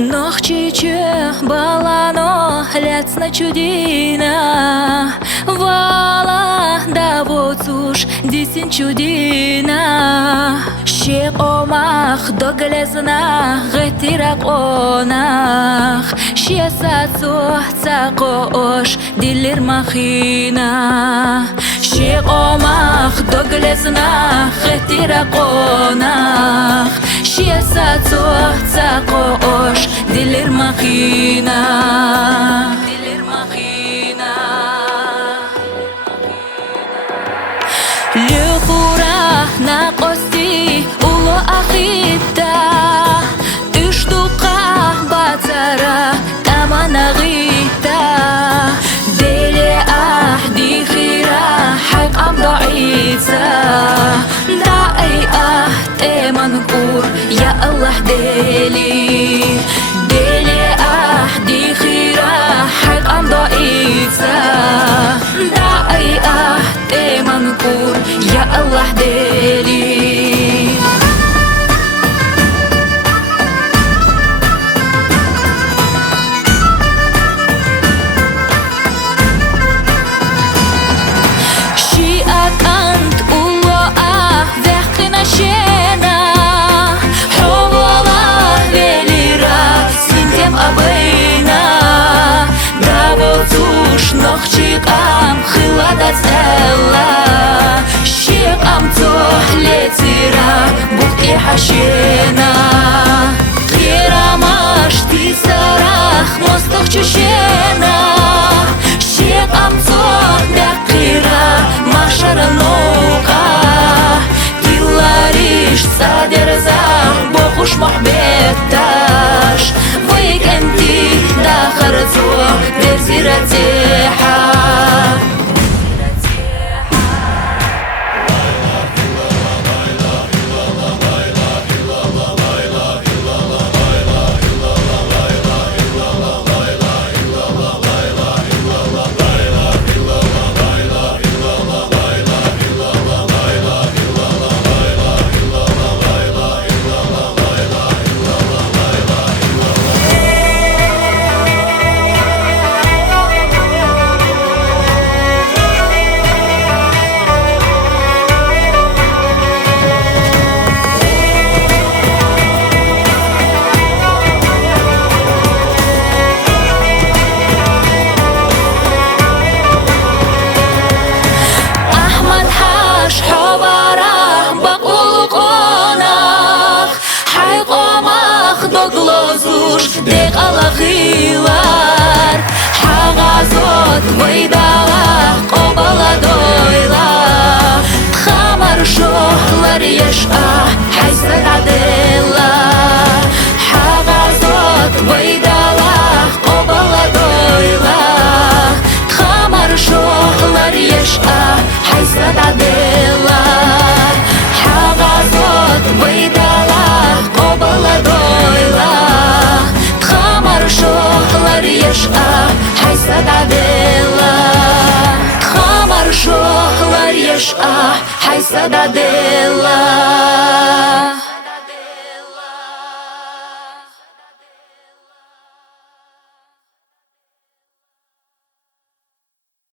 Нохчичи балано ляцна чудина Вала да вот уж десен чудина Шек омах доглезна гетирак онах Шесацу цакош дилер махина Шек омах доглезна гетирак онах Шесацу цакош дилер махина Люхура на кости уло ахита Үштука бацара таманагита Дели ахди хира хайкам даица Даи ахте манкур я Аллах дели Дели ахди хира хайкам даица Даи ахте манкур ya Allah deli Shiat ant ulo vechina shena Hovola velira sintem abena Davotush nochchik am khiladat ella لترى بقي حشينا غير ماش تسرخ مصدق تشينا شيق أمصح دقيرة ماشر نوقع تلاريش صادر زخ بخوش محبتاش ويك انتي داخر زوح درزي رتيحة ديق الأخيلار حغازات ويدالا قبلا دويلا تخامر شوهلر يشقى حيسد عديلا حغازات ويدالا قبلا دويلا تخامر شوهلر يشقى حيسد عديلا حغازات ويدالا قبلا دويلا شوهلر يشقى حيسد عديلا تخامر شوهلر يشقى حيسد عديلا